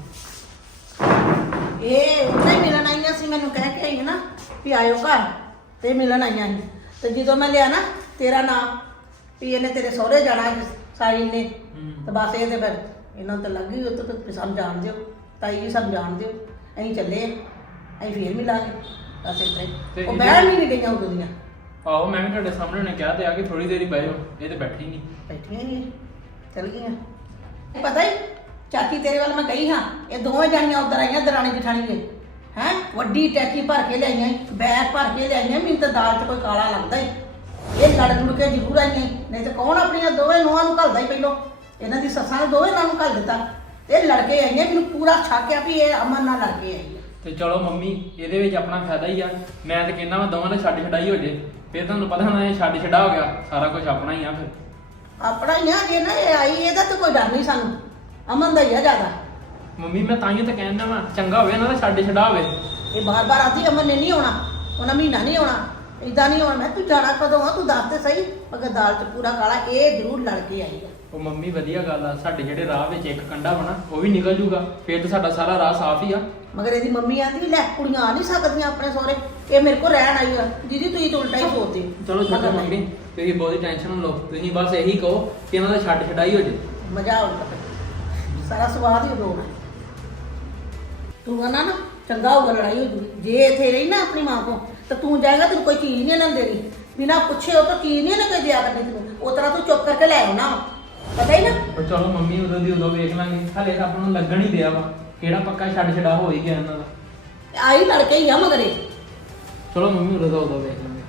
ਇਹ ਉਹਨੇ ਮਿਲਣ ਆਈਆਂ ਸੀ, ਮੈਨੂੰ ਕਹਿ ਕੇ ਆਈ ਨਾ ਵੀ ਆਇਓ ਘਰ, ਤੇ ਮਿਲਣ ਆਈਆਂ ਸੀ। ਤੇ ਜਦੋਂ ਮੈਂ ਲਿਆ ਨਾ ਤੇਰਾ ਨਾਮ ਵੀ ਇਹਨੇ ਤੇਰੇ ਸਹੁਰੇ ਜਾਣਾ ਹੈ ਸਾਈ ਨੇ, ਤੇ ਬਸ ਇਹ ਤੇ ਫਿਰ ਇਹਨਾਂ ਨੂੰ ਤਾਂ ਲੱਗ ਗਈ, ਉਹ ਤਾਂ ਸਮਝਾਣ ਦਿਓ, ਤਾਈ ਜੀ ਸਮਝਾਣ ਦਿਓ, ਅਸੀਂ ਚੱਲੇ ਅਸੀਂ ਫੇਰ ਮਿਲਾਂਗੇ। ਬਸ ਇਸ ਤਰ੍ਹਾਂ
ਤੇ
ਹੀ। ਉਹ
ਇਹ
ਬਹਿਣ ਵੀ ਨਹੀਂ ਗਈਆਂ ਉਦੋਂ ਦੀਆਂ,
ਆਹੋ ਮੈਂ ਵੀ ਤੁਹਾਡੇ ਸਾਹਮਣੇ ਉਹਨੇ ਕਿਹਾ ਤੇ ਆ ਕਿ ਥੋੜੀ ਦੇਰ ਹੀ ਬਹਿ ਜਾਓ, ਇਹ ਤੇ ਬੈਠੀ ਨਹੀਂ।
ਬੈਠੀਆਂ ਨਹੀਂ ਚੱਲ ਗਈਆਂ। ਪਤਾ ਹੀ ਚਾਚੀ ਤੇਰੇ ਵੱਲ ਮੈਂ ਗਈ ਹਾਂ, ਇਹ ਦੋਵੇਂ ਜਾਣੀਆਂ ਉਧਰ ਆਈਆਂ ਦਰਾਣੀ ਜਠਾਣੀ ਦੇ, ਹੈ ਵੱਡੀ ਟੈਚੀ ਭਰ ਕੇ ਲਿਆਈਆਂ, ਬੈਗ ਭਰ ਕੇ ਲਿਆਈਆਂ। ਮੈਨੂੰ ਤਾਂ ਦਾਲ 'ਚ ਕੋਈ ਕਾਲਾ ਲੱਗਦਾ ਹੀ, ਇਹ ਲੜ ਲੁੜ ਕੇ ਜ਼ਰੂਰ ਆਈਆਂ, ਨਹੀਂ ਤੇ ਕੌਣ ਆਪਣੀਆਂ ਦੋਵੇਂ ਨੂੰਹਾਂ ਨੂੰ ਘੱਲਦਾ ਹੀ ਪਹਿਲੋਂ। ਇਹਨਾਂ ਦੀ ਸੱਸਾਂ ਨੇ ਦੋਵੇਂ ਨਾਲ ਨੂੰ ਘੱਲ ਦਿੱਤਾ, ਇਹ ਲੜ ਕੇ ਆਈਆਂ। ਮੈਨੂੰ ਪੂਰਾ ਛਾਕਿਆ ਵੀ ਇਹ ਅਮਨ ਨਾਲ ਲੜ ਕੇ ਆਈ ਹੈ।
ਤੇ ਚਲੋ ਮੰਮੀ ਇਹਦੇ ਵਿੱਚ ਆਪਣਾ ਫਾਇਦਾ ਹੀ ਆ, ਮੈਂ ਤੇ ਕਹਿੰਦਾ ਵਾ ਦੋਵਾਂ ਦਾ ਛੱਡ ਛਡਾਈ ਹੋ ਜੇ, ਫਿਰ ਤੁਹਾਨੂੰ ਪਤਾ ਹੋਣਾ ਇਹ ਛੱਡ ਛਡਾ ਹੋ ਗਿਆ, ਸਾਰਾ ਕੁਝ ਆਪਣਾ ਹੀ ਆ ਫਿਰ।
ਆਪਣਾ ਹੀ ਆ, ਜੇ ਨਾ ਇਹ ਆਈ ਇਹਦਾ ਤਾਂ ਕੋਈ ਡਰ ਨਹੀਂ ਸਾਨੂੰ, ਅਮਨ ਦਾ ਹੀ ਆ ਜ਼ਿਆਦਾ।
ਮੰਮੀ ਮੈਂ ਤਾਂ ਹੀ ਤਾਂ ਕਹਿੰਦਾ ਵਾ ਚੰਗਾ ਹੋਵੇ ਇਹਨਾਂ ਦਾ ਛੱਡ ਛਡਾ ਹੋਵੇ।
ਇਹ ਬਾਰ-ਬਾਰ ਆਦੀ ਅਮਨ ਨੇ ਨਹੀਂ ਆਉਣਾ, ਉਹਨਾਂ ਮਹੀਨਾ ਨਹੀਂ ਆਉਣਾ, ਇਦਾਂ ਨਹੀਂ ਆਉਣਾ। ਮੈਂ ਤੂੰ ਜਾਣਾ ਕਦੋਂ ਆ, ਤੂੰ ਦੱਸ ਤੇ ਸਹੀ। ਮਗਰ ਦਾਲ 'ਚ ਪੂਰਾ ਕਾਲਾ, ਇਹ ਜ਼ਰੂਰ ਲੜ ਕੇ ਆਈ ਆ।
ਉਹ ਮੰਮੀ ਵਧੀਆ ਗੱਲ ਆ, ਸਾਡੇ ਜਿਹੜੇ ਰਾਹ ਵਿੱਚ ਇੱਕ ਕੰਡਾ ਵਾ ਨਾ ਉਹ ਵੀ ਨਿਕਲ ਜੂਗਾ, ਫਿਰ ਤਾਂ ਸਾਡਾ ਸਾਰਾ ਰਾਹ ਸਾਫ਼ ਹੀ ਆ।
ਮਗਰ ਇਹਦੀ ਮੰਮੀ ਆਂਦੀ ਲੈ ਕੁੜੀਆਂ ਆ ਨਹੀਂ ਸਕਦੀਆਂ ਆਪਣੇ ਸਹੁਰੇ, ਇਹ ਮੇਰੇ ਕੋਲ ਰਹਿਣ ਆਈ ਆ। ਦੀਦੀ ਤੁਸੀਂ ਤਾਂ ਉਲਟਾ ਹੀ ਸੋਚਦੇ।
ਚਲੋ ਛੱਡੋ ਮੰਮੀ, ਤੁਸੀਂ ਬਹੁਤੀ ਟੈਨਸ਼ਨ ਨਾ ਲਓ, ਤੁਸੀਂ ਬਸ ਇਹੀ ਕਹੋ ਕਿ ਇਹਨਾਂ ਦਾ ਛੱਡ ਛਡਾਈ ਹੋ ਜੇ।
ਮਜ਼ਾ ਆਊਗਾ, ਸਾਰਾ ਸਵਾਦ ਹੀ ਉਡੋਣਾ। ਤੂੰ ਆਣਾ ਨਾ ਚੰਗਾ ਹੋਊਗਾ, ਲੜਾਈ ਹੋ ਜੂਗੀ। ਜੇ ਇੱਥੇ ਰਹੀ ਨਾ ਆਪਣੀ ਮਾਂ ਕੋਲ ਤਾਂ ਤੂੰ ਜਾਏਗਾ, ਤੈਨੂੰ ਕੋਈ ਚੀਜ਼ ਨਹੀਂ ਇਹਨਾਂ ਨੂੰ ਦੇਣੀ, ਬਿਨਾਂ ਪੁੱਛੇ ਉਹ ਤਾਂ ਚੀਜ਼ ਨਹੀਂ ਇਹਨਾਂ ਕੋਈ ਦਿਆ ਕਰਨੀ ਤੈਨੂੰ। ਉਹ ਤਰ੍ਹਾਂ ਤੂੰ ਚੁੱਪ ਕਰਕੇ ਲੈ ਆਉਣਾ, ਪਤਾ ਹੀ ਨਾ।
ਪਰ ਚਲੋ ਮੰਮੀ ਉਦੋਂ ਦੀ ਉਦੋਂ ਵੇਖ ਲਾਂਗੇ, ਹਲੇ ਤਾਂ ਆਪਾਂ ਨੂੰ ਲੱਗਣ ਹੀ ਦਿਆ ਵਾ, ਕਿਹੜਾ ਪੱਕਾ ਛੱਡ ਛਡਾ ਹੋ ਹੀ ਗਿਆ ਇਹਨਾਂ ਦਾ।
ਆਈ ਲੜ ਕੇ ਹੀ ਆ ਮਗਰੇ।
ਚਲੋ ਮੰਮੀ ਉਦੋਂ ਦਾ ਉਦੋਂ ਵੇਖ ਲਾਂਗੇ।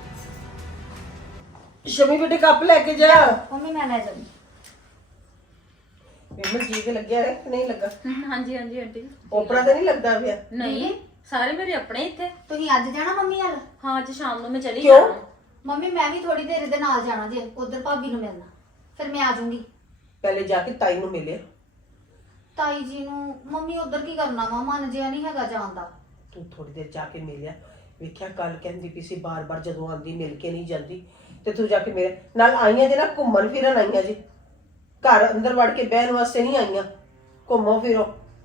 ਸ਼ਮੀ ਬੇਟੇ ਕੱਪ ਲੈ ਕੇ ਜਾ।
ਮੰਮੀ ਮੈਂ ਲੈ ਜਾਂਦੀ।
ਮੈਨੂੰ ਜੀ ਤੇ ਲੱਗਿਆ ਹੈ ਕਿ ਨਹੀਂ ਲੱਗਾ?
ਹਾਂਜੀ ਹਾਂਜੀ ਆਂਟੀ।
ਓਪਰਾ ਤਾਂ ਨਹੀਂ ਲੱਗਦਾ ਪਿਆ?
ਨਹੀਂ ਸਾਰੇ ਮੇਰੇ ਆਪਣੇ ਇੱਥੇ।
ਤੁਸੀਂ ਅੱਜ ਜਾਣਾ ਮੰਮੀ ਵੱਲ?
ਹਾਂ ਅੱਜ ਸ਼ਾਮ ਨੂੰ ਮੈਂ ਚਲੀ
ਕਿਉਂ?
ਜਾਣਾ।
ਮੰਮੀ ਮੈਂ ਵੀ ਥੋੜੀ ਦੇਰ ਦੇ ਨਾਲ ਜਾਣਾ ਜੇ, ਉਧਰ ਭਾਬੀ ਨੂੰ ਮਿਲਣਾ, ਫਿਰ ਮੈਂ ਆ ਜਾਊਂਗੀ।
ਪਹਿਲੇ ਜਾ ਕੇ ਤਾਈ ਨੂੰ ਮਿਲੇ।
ਤਾਈ ਜੀ ਨੂੰ ਮੰਮੀ ਉਧਰ ਕੀ ਕਰਨਾ ਵਾ, ਮਨ ਜਿਆ ਨਹੀਂ ਹੈਗਾ ਜਾਣ ਦਾ।
ਤੂੰ ਥੋੜੀ ਦੇਰ ਜਾ ਕੇ ਮਿਲਿਆ, ਵੇਖਿਆ ਕੱਲ ਕਹਿੰਦੀ ਪਈ ਸੀ ਬਾਰ-ਬਾਰ ਜਦੋਂ ਆਂਦੀ ਮਿਲ ਕੇ ਨਹੀਂ ਜਾਂਦੀ, ਤੇ ਤੂੰ ਜਾ ਕੇ ਮੇਰੇ ਨਾਲ ਆਈਆਂ ਜੇ ਨਾ ਘੁੰਮਣ ਫਿਰਨ ਆਈਆਂ ਜੀ, ਘਰ ਅੰਦਰ ਵੜ ਕੇ ਬਹਿਣ ਵਾਸਤੇ ਨਹੀਂ ਆਈਆਂ। ਘੁੰਮੋ ਫਿਰੋ,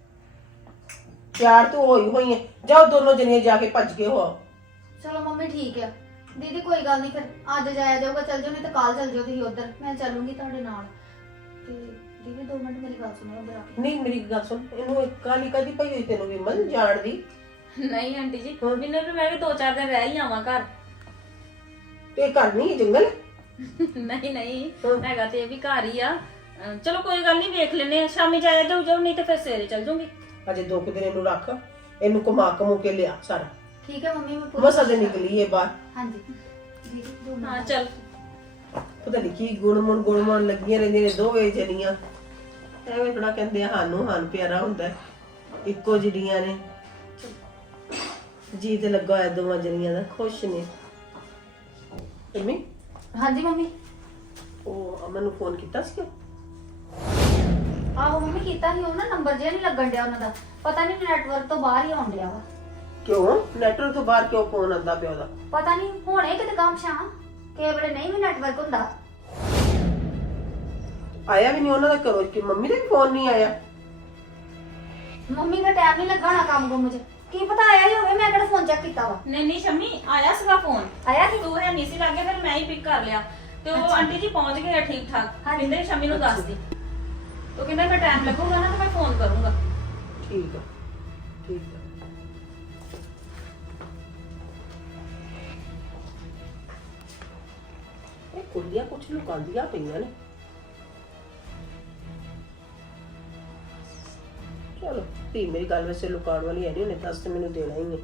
ਪਿਆਰ ਤੂੰ ਹੋਈ ਹੈ। ਜਾਓ ਦੋਨੋਂ ਜਣੀਆਂ ਜਾ ਕੇ ਭੱਜ ਕੇ ਹੋ।
ਚਲੋ ਮੰਮੀ ਠੀਕ ਆ ਦੀਦੀ, ਕੋਈ ਗੱਲ ਨਹੀਂ, ਫਿਰ ਅੱਜ ਜਾਇਆ ਜਾਊਗਾ, ਚੱਲ ਜਾਓ, ਨਹੀਂ ਤਾਂ ਕੱਲ ਚੱਲ ਜਾਓ ਤੁਸੀਂ ਉਧਰ, ਮੈਂ ਚੱਲੂੰਗੀ ਤੁਹਾਡੇ ਨਾਲ। ਤੇ ਦੀਦੀ 2 ਮਿੰਟ ਮੇਰੀ ਗੱਲ ਸੁਣੋ ਉਧਰ ਆ ਕੇ।
ਨਹੀਂ ਮੇਰੀ ਗੱਲ ਸੁਣ, ਇਹਨੂੰ ਕਾਲੀ ਕਾਦੀ ਪਈ ਹੋਈ ਤੈਨੂੰ ਵਿਮਲ ਜਾਣ ਦੀ?
ਨਹੀਂ ਆਂਟੀ ਜੀ ਮੈਨੂੰ ਵੀ ਮੈਂ ਵੀ 2-4 ਦਿਨ ਰਹਿ ਹੀ ਆਵਾਂ ਘਰ।
ਤੇ ਘਰ ਨਹੀਂ ਜੰਗਲ?
ਨਹੀਂ ਨਹੀਂ ਹੈਗਾ ਤੇ ਇਹ ਵੀ ਘਰ ਹੀ ਆ। ਚਲੋ ਕੋਈ ਗੱਲ ਨਹੀਂ, ਵੇਖ ਲੈਨੇ ਆ, ਸ਼ਾਮੀ ਜਾਇਆ ਜਾਊ, ਨਹੀਂ ਤੇ ਫਿਰ ਸਵੇਰੇ ਚੱਲ ਜਾਊਂਗੀ।
ਅਜੇ 2 ਦਿਨ ਇਹਨੂੰ ਰੱਖ, ਇਹਨੂੰ ਘੁਮਾ ਘਮੂ ਕੇ ਲਿਆ ਸਾਰਾ।
ਠੀਕ ਹੈ ਮੰਮੀ, ਮੈਂ
ਮਸਾ ਦੇ ਨਿਕਲੀ ਇਹ ਬਾਹਰ।
ਹਾਂਜੀ ਦੀਦੀ 2 ਮਿੰਟ।
ਹਾਂ ਚੱਲ।
ਪਤਾ ਨਹੀਂ ਕੀ ਗੁਣਮਣ ਲੱਗੀਆਂ ਰਹਿੰਦੀਆਂ ਨੇ ਦੋਵੇਂ ਜਣੀਆਂ। ਐਵੇਂ ਬੜਾ ਕਹਿੰਦੇ ਆ ਹਾਨ ਪਿਆਰਾ ਹੁੰਦਾ ਹੈ। ਇੱਕੋ ਜਿਹੜੀਆਂ ਨੇ, ਜੀ ਤੇ ਲੱਗਾ ਹੋਇਆ ਦੋਵਾਂ ਜਣੀਆਂ ਦਾ, ਖੁਸ਼ ਨੇ। ਮੰਮੀ
ਹਾਂਜੀ ਮੰਮੀ।
ਉਹ ਅਮਨ ਨੂੰ ਫੋਨ ਕੀਤਾ ਸੀ?
ਆਹੋ ਮੰਮੀ ਕੀਤਾ ਸੀ, ਉਹ ਨਾ ਨੰਬਰ ਜਿਹਾ ਨਹੀਂ ਲੱਗਣ ਡਿਆ ਉਹਨਾਂ ਦਾ, ਪਤਾ ਨਹੀਂ ਨੈਟਵਰਕ ਤੋਂ ਬਾਹਰ ਹੀ ਆਉਣ ਡਿਆ ਵਾ।
ਕਿਉਂ ਨੈਟਵਰਕ ਤੋਂ ਬਾਹਰ ਕਿਉਂ ਫੋਨ ਆਂਦਾ ਪਿਆ ਉਹਦਾ?
ਪਤਾ ਨਹੀਂ ਹੁਣੇ ਕਿਤੇ ਕੰਮ ਛਾਂ, ਕਿਸੇ ਵੇਲੇ ਨਹੀਂ ਵੀ ਨੈਟਵਰਕ ਹੁੰਦਾ।
ਆਇਆ ਵੀ ਨਹੀਂ ਉਹਨਾਂ ਦਾ ਘਰੋਂ, ਕਿ ਮੰਮੀ ਦਾ ਵੀ ਫੋਨ ਨਹੀਂ ਆਇਆ?
ਮੰਮੀ ਦਾ ਟਾਈਮ ਨਹੀਂ ਲੱਗਾ ਹੋਣਾ ਕੰਮ ਕੁੰਮ 'ਚ, ਕੀ ਪਤਾ ਆਇਆ ਹੀ ਹੋਵੇ, ਮੈਂ ਕਿਹੜਾ ਫੋਨ ਚੈੱਕ ਕੀਤਾ ਵਾ।
ਨਹੀਂ ਸ਼ਮੀ ਆਇਆ ਸੀਗਾ ਫੋਨ,
ਆਇਆ ਸੀ?
ਤੂੰ ਹੈ ਨਹੀਂ ਸੀ ਲੱਗੇ, ਫਿਰ ਮੈਂ ਹੀ ਪਿਕ ਕਰ ਲਿਆ। ਤੇ ਉਹ
ਅੱਛਾ।
ਆਂਟੀ ਜੀ ਪਹੁੰਚ ਗਏ ਆ ਠੀਕ ਠਾਕ।
ਹਾਂਜੀ।
ਕਹਿੰਦੇ ਸ਼ਮੀ ਨੂੰ ਦੱਸ ਦੇ, ਉਹ ਕਹਿੰਦਾ ਮੈਂ ਟਾਈਮ ਲੱਗੂਗਾ ਨਾ ਤਾਂ ਮੈਂ ਫੋਨ ਕਰੂੰਗਾ।
ਠੀਕ ਆ ਠੀਕ ਆ। ਇਹ ਕੁੜੀਆਂ ਕੁਛ ਲੁਕਾਉਂਦੀਆਂ ਪਈਆਂ ਨੇ। ਚਲੋ ਧੀ ਮੇਰੀ ਗੱਲ ਵੈਸੇ ਲੁਕਾਉਣ ਵਾਲੀ ਹੈ ਨਹੀਂ, ਉਹਨੇ ਦੱਸ ਤੇ ਮੈਨੂੰ ਦੇਣਾ ਹੀ ਨਹੀਂ।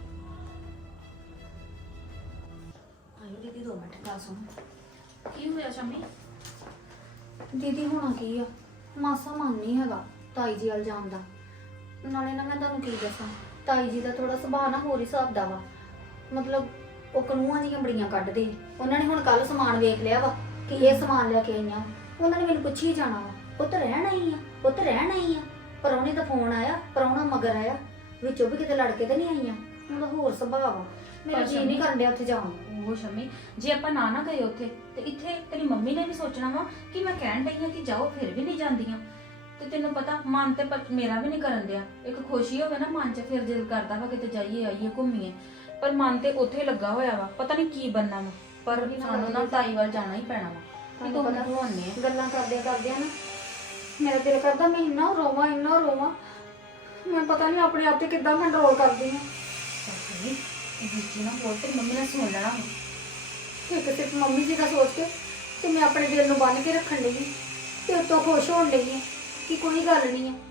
ਆਇਓ ਦੀਦੀ 2 ਮਿੰਟ ਗੱਲ ਸੁਣ।
ਕੀ ਹੋਇਆ ਸ਼ਮੀ?
ਦੀਦੀ ਹੋਣਾ ਕੀ ਆ, ਮਾਸਾ ਮਨ ਨਹੀਂ ਹੈਗਾ ਤਾਈ ਜੀ ਵੱਲ ਜਾਣ ਦਾ। ਨਾਲੇ ਨਾ ਮੈਂ ਤੁਹਾਨੂੰ ਕੀ ਦੱਸਾਂ, ਤਾਈ ਜੀ ਦਾ ਥੋੜਾ ਸੁਭਾਅ ਨਾ ਹੋਰ ਹੀ ਹਿਸਾਬ ਦਾ ਵਾ, ਮਤਲਬ ਉਹ ਕਨੂਆਂ ਦੀਆਂ ਬੜੀਆਂ ਕੱਢਦੇ। ਉਹਨਾਂ ਨੇ ਹੁਣ ਕੱਲ ਸਮਾਨ ਵੇਖ ਲਿਆ ਵਾ ਕਿ ਇਹ ਸਮਾਨ ਲੈ ਕੇ ਆਈਆਂ, ਉਹਨਾਂ ਨੇ ਮੈਨੂੰ ਪੁੱਛੀ ਜਾਣਾ ਵਾ, ਪੁੱਤ ਰਹਿਣ ਆਈ ਆ, ਪੁੱਤ ਰਹਿਣ ਆਈ ਆ। ਪਰੌਣੇ ਦਾ ਫੋਨ ਆਇਆ, ਪਰੌਣਾ ਮਗਰ ਆਇਆ, ਵਿੱਚੋਂ ਵੀ ਕਿਤੇ ਲੜ ਕੇ ਤਾਂ ਨਹੀਂ ਆਈਆਂ। ਉਹਦਾ ਹੋਰ ਸੁਭਾਅ ਵਾ, ਮੇਰਾ ਜੀ ਨਹੀਂ ਕਰਨ ਡਿਆ ਉੱਥੇ ਜਾਣ ਨੂੰ।
ਉਹ ਸ਼ਮੀ ਜੇ ਆਪਾਂ ਨਾ ਗਏ ਉੱਥੇ ਤੇ ਇੱਥੇ ਤੇਰੀ ਮੰਮੀ ਨੇ ਵੀ ਸੋਚਣਾ ਵਾ ਕਿ ਮੈਂ ਕਹਿਣ ਡਈ ਆ ਕਿ ਜਾਓ, ਫਿਰ ਵੀ ਨਹੀਂ ਜਾਂਦੀਆਂ। ਤੇ ਤੈਨੂੰ ਪਤਾ ਮਨ ਤੇ ਮੇਰਾ ਵੀ ਨਹੀਂ ਕਰਨ ਦਿਆ। ਇੱਕ ਖੁਸ਼ੀ ਹੋਵੇ ਨਾ ਮਨ 'ਚ, ਫਿਰ ਦਿਲ ਕਰਦਾ ਵਾ ਕਿਤੇ ਜਾਈਏ ਆਈਏ ਘੁੰਮੀਏ, ਪਰ ਮਨ ਤੇ ਉੱਥੇ ਲੱਗਾ ਹੋਇਆ ਵਾ, ਪਤਾ ਨਹੀਂ ਕੀ ਬਣਨਾ ਵਾ। ਪਰ ਸਾਨੂੰ ਨਾ ਤਾਈ ਵੱਲ ਜਾਣਾ ਹੀ ਪੈਣਾ ਵਾ ਕਿ ਤੂੰ ਮੈਨੂੰ ਹੋਣੇ ਆ।
ਗੱਲਾਂ ਕਰਦਿਆਂ ਨਾ ਮੇਰਾ ਦਿਲ ਕਰਦਾ ਮੈਂ ਇੰਨਾ ਰੋਵਾਂ ਮੈਂ ਪਤਾ ਨਹੀਂ ਆਪਣੇ ਆਪ ਤੇ ਕਿੱਦਾਂ ਕੰਟਰੋਲ ਕਰਦੀ ਹਾਂ।
ਜੀ ਨਾ ਬੋਲ ਤੇ ਮੰਮੀ ਨੇ ਸੁਣ ਲੈਣਾ ਵਾ।
ਇੱਕ ਸਿਰਫ ਮੰਮੀ ਜੀ ਦਾ ਸੋਚ ਕੇ ਤੇ ਮੈਂ ਆਪਣੇ ਦਿਲ ਨੂੰ ਬੰਨ੍ਹ ਕੇ ਰੱਖਣ ਲਈ ਤੇ ਉਤੋਂ ਖੁਸ਼ ਹੋਣ ਲਈ ਹਾਂ ਕਿ ਕੋਈ ਗੱਲ ਨਹੀਂ ਹੈ।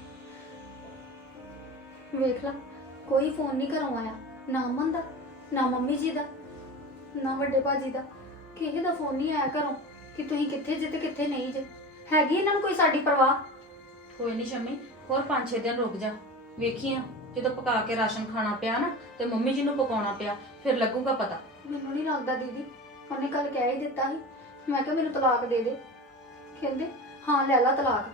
ਵੇਖ ਲਾ ਕੋਈ ਫੋਨ ਨਹੀਂ ਘਰੋਂ ਆਇਆ, ਨਾ ਅਮਨ ਦਾ, ਨਾ ਮੰਮੀ ਜੀ ਦਾ, ਨਾ ਵੱਡੇ ਭਾਜੀ ਦਾ, ਕਿਸੇ ਦਾ ਫੋਨ ਨਹੀਂ ਆਇਆ ਘਰੋਂ ਕਿ ਤੁਸੀਂ ਕਿੱਥੇ ਜੇ ਤੇ ਕਿੱਥੇ ਨਹੀਂ ਜੇ। ਹੈਗੀ ਇਹਨਾਂ ਨੂੰ ਕੋਈ ਸਾਡੀ ਪਰਵਾਹ?
ਕੋਈ ਨਹੀਂ ਸ਼ਮੀ, ਹੋਰ 5-6 ਦਿਨ ਰੁਕ ਜਾ, ਵੇਖੀ ਆ ਜਦੋਂ ਪਕਾ ਕੇ ਰਾਸ਼ਨ ਖਾਣਾ ਪਿਆ ਨਾ ਤੇ ਮੰਮੀ ਜੀ ਨੂੰ ਪਕਾਉਣਾ ਪਿਆ, ਫਿਰ ਲੱਗੂਗਾ ਪਤਾ।
ਮੈਨੂੰ ਨਹੀਂ ਲੱਗਦਾ ਦੀਦੀ, ਉਹਨੇ ਕੱਲ ਕਹਿ ਹੀ ਦਿੱਤਾ ਸੀ, ਮੈਂ ਕਿਹਾ ਮੈਨੂੰ ਤਲਾਕ ਦੇ ਦੇ, ਕਹਿੰਦੇ ਹਾਂ ਲੈ ਲਾ ਤਲਾਕ।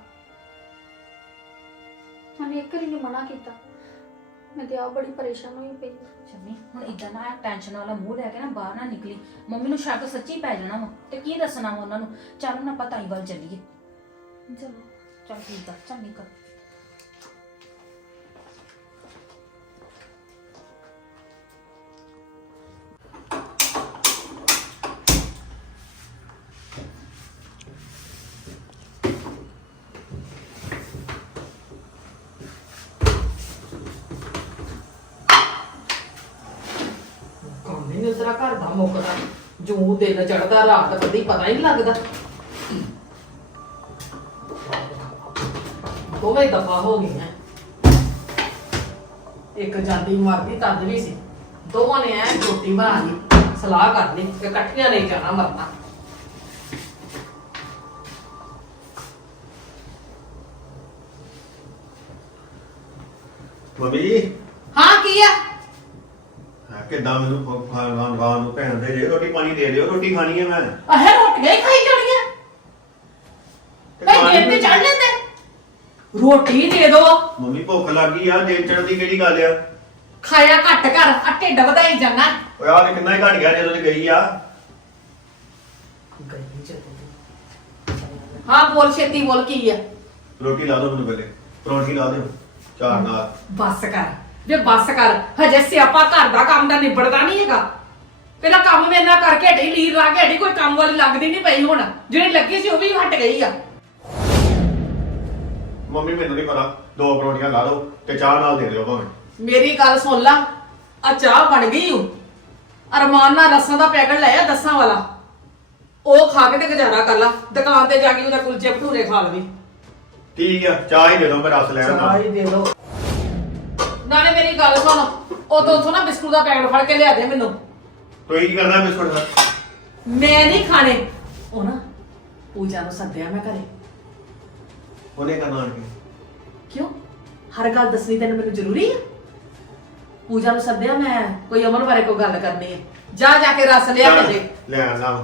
ਉਹਨੇ ਇੱਕ ਵਾਰੀ ਨਹੀਂ ਮਨਾ ਕੀਤਾ, ਮੈਂ ਤੇ ਆਪ ਬੜੀ ਪਰੇਸ਼ਾਨ ਹੋਈ ਪਈ।
ਸ਼ਮੀ ਹੁਣ ਇਦਾਂ ਨਾ ਟੈਨਸ਼ਨ ਵਾਲਾ ਮੂੰਹ ਲੈ ਕੇ ਨਾ ਬਾਹਰ ਨਾ ਨਿਕਲੀ, ਮੰਮੀ ਨੂੰ ਸ਼ੱਕ ਸੱਚੀ ਪੈ ਜਾਣਾ ਵਾ ਤੇ ਕੀ ਦੱਸਣਾ ਵਾ ਉਹਨਾਂ ਨੂੰ। ਚੱਲ ਹੁਣ ਆਪਾਂ ਤਾਈ ਵੱਲ ਚੱਲੀਏ।
ਚਲੋ
ਚੱਲ ਠੀਕ ਆ, ਚੱਲ ਨਿਕਲ।
ਕੰਮ ਨਹੀਂ ਉਸਰਾ ਘਰ ਦਾ ਮੁੱਕਦਾ, ਜੂ ਦਿਨ ਚੜਦਾ ਰਾਤ ਦਾ ਕਦੀ ਪਤਾ ਹੀ ਨਹੀਂ ਲੱਗਦਾ। ਦੋਵੇਂ ਦਫਾ ਹੋ ਗਈਆਂ, ਇੱਕ ਜਾਂਦੀ ਮਰ ਗਈ ਤਦ ਵੀ ਸੀ, ਦੋਵਾਂ ਨੇ ਐ ਰੋਟੀ ਬਣਾ ਲਈ, ਸਲਾਹ ਕਰ ਲਈ ਕਿ ਇਕੱਠੀਆਂ ਨਹੀਂ ਜਾਣਾ ਮਰਨਾ।
ਮੰਮੀ ਜੀ
ਹਾਂ ਕੀ ਆ?
ਕਿੱਦਾਂ ਮੈਨੂੰ ਖਾਣ ਨੂੰ ਭੈਣ ਦੇ ਜੇ ਰੋਟੀ ਪਾਣੀ ਦੇ ਦਿਓ, ਰੋਟੀ ਖਾਣੀ ਹੈ ਮੈਂ।
ਅਹੇ ਰੋਟੀਆਂ ਹੀ ਖਾਈ ਜਾਣੀਆਂ,
ਤੇ
ਭਾਈ
ਖਾਣੀ
ਦਿਨ ਤੇ ਚੜ ਲੈਂਦੇ, ਰੋਟੀ ਦੇ ਦੋ।
ਮੰਮੀ ਭੁੱਖ ਲੱਗ ਗਈ ਆ, ਦਿਨ ਚੜ੍ਹਨ ਦੀ ਕਿਹੜੀ ਗੱਲ ਆ?
ਖਾਇਆ ਘੱਟ ਕਰ, ਆ ਢਿੱਡ ਵਧਾਈ ਜਾਣਾ।
ਓਏ ਆ ਕਿੰਨਾ ਹੀ ਘਟ ਗਿਆ ਜਦੋਂ ਦੀ ਗਈ ਆ।
ਹਾਂ ਬੋਲ ਛੇਤੀ ਬੋਲ ਕੀ ਆ?
ਰੋਟੀ ਲਾ ਦੋ ਮੈਨੂੰ ਪਹਿਲੇ, ਪਰੌਂਠੀ ਲਾ ਦਿਓ ਚਾਰ ਨਾਲ।
ਬੱਸ ਕਰ ਜੇ ਬੱਸ ਕਰ, ਹਜੇ ਸਿਆਪਾ ਘਰ ਦਾ ਕੰਮ ਦਾ ਨਿਬੜਦਾ ਨਹੀਂ ਹੈਗਾ। ਪਹਿਲਾਂ ਕੰਮ ਮੇਰੇ ਨਾਲ ਕਰਕੇ ਹਟੀ, ਲੀਰ ਲਾ ਕੇ ਹਟੀ, ਕੋਈ ਕੰਮ ਵਾਲੀ ਲੱਗਦੀ ਨਹੀਂ ਪਈ, ਹੁਣ ਜਿਹੜੀ ਲੱਗੀ ਸੀ ਉਹ ਵੀ ਹਟ ਗਈ ਆ।
ਮੰਮੀ ਮੈਨੂੰ ਨਹੀਂ ਪਤਾ, 2 ਪਰੌਂਠੀਆਂ ਲਾ ਦਿਓ ਤੇ ਚਾਹ ਨਾਲ ਦੇ ਦਿਓ ਭਾਵੇਂ।
ਮੇਰੀ ਗੱਲ ਸੁਣ ਲਾ, ਆ ਚਾਹ ਬਣ ਗਈ ਹੂੰ, ਅਰਮਾਨ ਨਾਲ ਰਸਾਂ ਦਾ ਪੈਕਟ ਲੈ ਆ 10 ਵਾਲਾ, ਉਹ ਖਾ ਕੇ ਤੇ ਗੁਜ਼ਾਰਾ ਕਰ ਲਾ, ਦੁਕਾਨ ਤੇ ਜਾ ਕੇ ਉਹਦਾ ਕੁਲਚੇ ਭਟੂਰੇ ਖਾ ਲਵੀ।
ਠੀਕ ਆ, ਚਾਹ ਹੀ ਦੇ ਦਿਓ, ਮੈਂ ਰਸ ਲੈਣਾ ਨਾਲ।
ਦੇ ਦੋ। ਨਾਲੇ ਮੇਰੀ ਗੱਲ ਸੁਣ, ਉਦੋਂ ਨਾ ਬਿਸਕੁਟ ਦਾ ਪੈਕਟ ਫੜ ਕੇ ਲਿਆ ਦੇ ਮੈਨੂੰ।
ਤੁਸੀਂ ਕੀ ਕਰਨਾ ਬਿਸਕੁਟ ਦਾ?
ਮੈਂ ਨਹੀਂ ਖਾਣੇ। ਉਹ ਨਾ ਪੂਜਾ ਨੂੰ ਸੱਦਿਆ ਮੈਂ ਘਰੇ।
ਉਹਨੇ ਕਰਨਾ ਆਣ ਕੇ।
ਕਿਉਂ? ਹਰ ਗੱਲ ਦੱਸਣੀ ਤੈਨੂੰ ਮੈਨੂੰ ਜ਼ਰੂਰੀ ਹੈ? ਪੂਜਾ ਨੂੰ ਸੱਦਿਆ ਮੈਂ, ਕੋਈ ਅਮਨ ਬਾਰੇ ਕੋਈ ਗੱਲ ਕਰਨੀ ਹੈ। ਜਾ ਜਾ ਕੇ ਰਸ ਲਿਆ ਕੇ ਦੇ।
ਲੈ ਆਣਾ।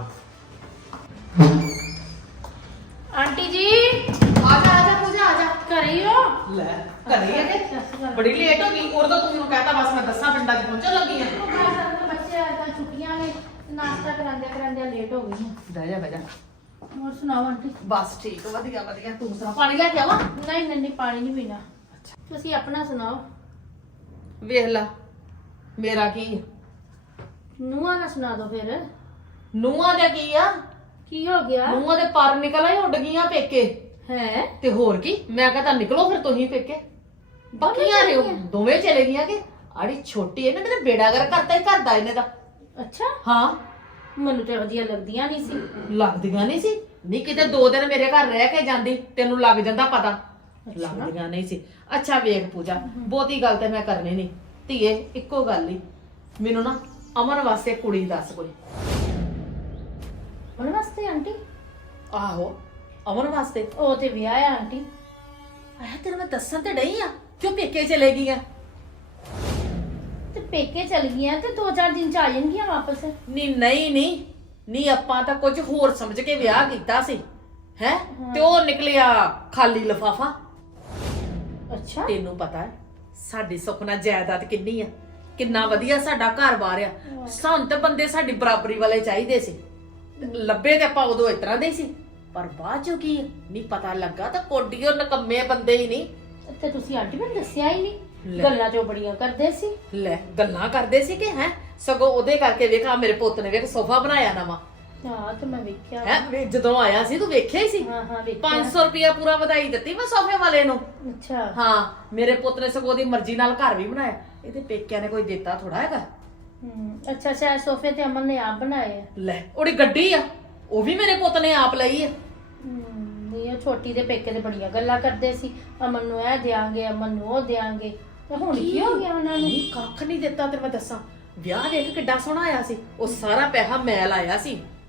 ਆਂਟੀ ਜੀ
ਆ ਜਾ ਪੂਜਾ ਆ ਜਾ।
ਘਰੇ ਹੀ ਹੋ?
ਲੈ ਘਰੇ ਆ ਕੇ ਬੜੀ ਲੇਟ ਹੋ ਗਈ। ਉਦੋਂ ਤੂੰ ਮੈਨੂੰ ਕਹਤਾ ਬਸ ਮੈਂ 10 ਪਿੰਡਾਂ 'ਚ ਪਹੁੰਚਣ ਲੱਗੀ ਆ।
ਉਹ ਘਰ ਸਾਡੇ ਬੱਚੇ ਅੱਜ ਕੱਲ੍ਹ ਛੁੱਟੀਆਂ ਨੇ, ਨਾਸ਼ਤਾ ਕਰਾਂਦਿਆਂ ਲੇਟ ਹੋ ਗਈ ਹਾਂ।
ਬਹਿ ਜਾ।
ਹੋਰ ਸੁਣਾਓ ਆਂਟੀ?
ਬਸ ਠੀਕ, ਵਧੀਆ ਤੂੰ ਸੁਣਾ, ਪਾਣੀ ਲੈ ਕੇ ਆਵਾਂ?
ਨਹੀਂ ਪਾਣੀ ਨਹੀਂ ਪੀਣਾ। ਤੁਸੀਂ ਆਪਣਾ ਸੁਣਾਓ।
ਵੇਖ ਲੈ ਮੇਰਾ ਕੀ ਆ?
ਨੂੰਹਾਂ ਦਾ ਸੁਣਾ ਦਿਓ ਫਿਰ।
ਨੂੰਹਾਂ ਦਾ ਕੀ ਆ?
ਕੀ ਹੋ ਗਿਆ
ਨੂੰਹਾਂ ਦੇ ਪਰ ਨਿਕਲ ਆਏ, ਉੱਡ ਗਈਆਂ ਪੇਕੇ।
ਹੈ?
ਤੇ ਹੋਰ ਕੀ, ਮੈਂ ਕਹਤਾ ਨਿਕਲੋ ਫਿਰ ਤੁਸੀਂ ਪੇਕੇ। ਬਾਕੀਆਂ ਰਿਓ ਦੋਵੇਂ ਚਲੇ ਗਈਆਂ ਕਿ ਆੜੀ ਛੋਟੀ ਇਹਨੇ ਤੇਰੇ ਬੇੜਾਗਰ ਕਰਤਾ ਹੀ ਕਰਦਾ ਇਹਨੇ ਦਾ।
ਅੱਛਾ,
ਹਾਂ
ਮੈਨੂੰ ਤੇ ਵਧੀਆ ਲੱਗਦੀਆਂ ਨਹੀਂ ਸੀ।
ਲੱਗਦੀਆਂ ਨਹੀਂ ਸੀ? ਨਹੀਂ ਕਿਤੇ 2 ਦਿਨ ਮੇਰੇ ਘਰ ਰਹਿ ਕੇ ਜਾਂਦੀ, ਤੈਨੂੰ ਲੱਗ ਜਾਂਦਾ ਪਤਾ। ਲੱਗਦੀਆਂ ਨਹੀਂ ਸੀ। ਅੱਛਾ ਵੇਖ ਪੂਜਾ, ਬਹੁਤੀ ਗੱਲ ਤੇ ਮੈਂ ਕਰਨੀ ਨਹੀਂ ਧੀਏ, ਇੱਕੋ ਗੱਲ ਹੀ, ਮੈਨੂੰ ਨਾ ਅਮਨ ਵਾਸਤੇ ਕੁੜੀ ਦੱਸ ਕੋਈ।
ਉਹਦੇ ਵਾਸਤੇ ਆਂਟੀ?
ਆਹੋ ਅਮਨ ਵਾਸਤੇ।
ਉਹ ਤੇ ਵਿਆਹ ਆ ਆਂਟੀ।
ਆਹ ਤੇਰੇ ਮੈਂ ਦੱਸਣ ਤੇ ਡਈ ਆ, ਕਿਉਂ ਪੇਕੇ ਚਲੇ ਗਈ ਆ?
ਤੇ ਪੇਕੇ ਚਲ ਗਈਆਂ ਤੇ 2-4 ਦਿਨ ਚ ਆ ਜਾਣਗੀਆਂ ਵਾਪਸ।
ਨਹੀਂ ਆਪਾਂ ਤਾਂ ਕੁਝ ਹੋਰ ਸਮਝ ਕੇ ਵਿਆਹ ਕੀਤਾ ਸੀ ਹੈ, ਤੇ ਉਹ ਨਿਕਲਿਆ ਖਾਲੀ ਲਿਫਾਫਾ।
ਅੱਛਾ,
ਤੈਨੂੰ ਪਤਾ ਹੈ ਸਾਡੀ ਸੁਖਨਾ ਜਾਇਦਾਦ ਕਿੰਨੀ ਆ, ਕਿੰਨਾ ਵਧੀਆ ਸਾਡਾ ਘਰ-ਬਾਰ ਆ। ਸਾਨੂੰ ਤੇ ਬੰਦੇ ਸਾਡੀ ਬਰਾਬਰੀ ਵਾਲੇ ਚਾਹੀਦੇ ਸੀ, ਲੱਭੇ ਤੇ ਆਪਾਂ ਉਦੋਂ ਇਸ ਤਰ੍ਹਾਂ ਦੇ ਸੀ। ਪਰ ਬਾਅਦ ਚੋਂ ਕੀ ਨਹੀਂ ਪਤਾ ਲੱਗਾ ਤਾਂ ਕੋਡੀਓ ਨਕੰਮੇ ਬੰਦੇ ਹੀ ਨਹੀਂ।
ਤੇ ਤੁਸੀਂ ਆਂਟੀ ਮੈਨੂੰ ਦੱਸਿਆ ਹੀ ਨਹੀਂ,
ਲੈ।
ਗੱਲਾਂ ਜੋ ਬੜੀਆਂ ਕਰਦੇ ਸੀ।
ਲੈ ਗੱਲਾਂ ਕਰਦੇ ਸੀ ਕਿ ਹੈ ਸਗੋਂ ਉਹਦੇ ਕਰਕੇ ਵੇਖਾ ਮੇਰੇ ਪੁੱਤ ਨੇ ਵੇਖ ਸੋਫਾ ਬਣਾਇਆ ਨਵਾਂ
ਹਾਂ ਤੇ ਮੈਂ ਵੇਖਿਆ।
ਹੈ ਜਦੋਂ ਆਇਆ ਸੀ ਤੂੰ ਵੇਖਿਆ ਹੀ ਸੀ।
ਹਾਂ ਹਾਂ ਵੇਖਿਆ।
500 ਰੁਪਇਆ ਪੂਰਾ ਵਧਾਈ ਦਿੱਤੀ ਮੈਂ ਸੋਫੇ ਵਾਲੇ ਨੂੰ।
ਅੱਛਾ।
ਹਾਂ ਮੇਰੇ ਪੁੱਤ ਨੇ ਸਗੋਂ ਉਹਦੀ ਮਰਜ਼ੀ ਨਾਲ ਘਰ ਵੀ ਬਣਾਇਆ। ਇਹਦੇ ਪੇਕਿਆਂ ਨੇ ਕੋਈ ਦਿੱਤਾ ਥੋੜਾ ਹੈਗਾ।
ਅੱਛਾ ਅੱਛਾ, ਸੋਫੇ ਤੇ ਅਮਨ ਨੇ ਆਪ ਬਣਾਏ ਆ।
ਲੈ ਉਹਦੀ ਗੱਡੀ ਆ ਉਹ ਵੀ ਮੇਰੇ ਪੁੱਤ ਨੇ ਆਪ ਲਈ ਆ।
ਇਹ ਛੋਟੀ ਦੇ ਪੇਕੇ ਤੇ ਬੜੀਆਂ ਗੱਲਾਂ ਕਰਦੇ ਸੀ, ਅਮਨ ਨੂੰ ਇਹ ਦਿਆਂਗੇ, ਅਮਨ ਨੂੰ ਉਹ ਦਿਆਂਗੇ। ਤੇ ਹੁਣ ਕੀ ਹੋ ਗਿਆ ਉਹਨਾਂ ਨੂੰ?
ਨਹੀਂ ਕੱਖ ਨਹੀਂ ਦਿੱਤਾ ਤੇ ਮੈਂ ਦੱਸਾਂ ਵਿਆਹ ਦੇਖ ਕਿੱਡਾ ਸੋਹਣਾ ਆਇਆ ਸੀ। ਉਹ ਸਾਰਾ ਪੈਸਾ ਮੈਂ ਲਾਇਆ ਸੀ।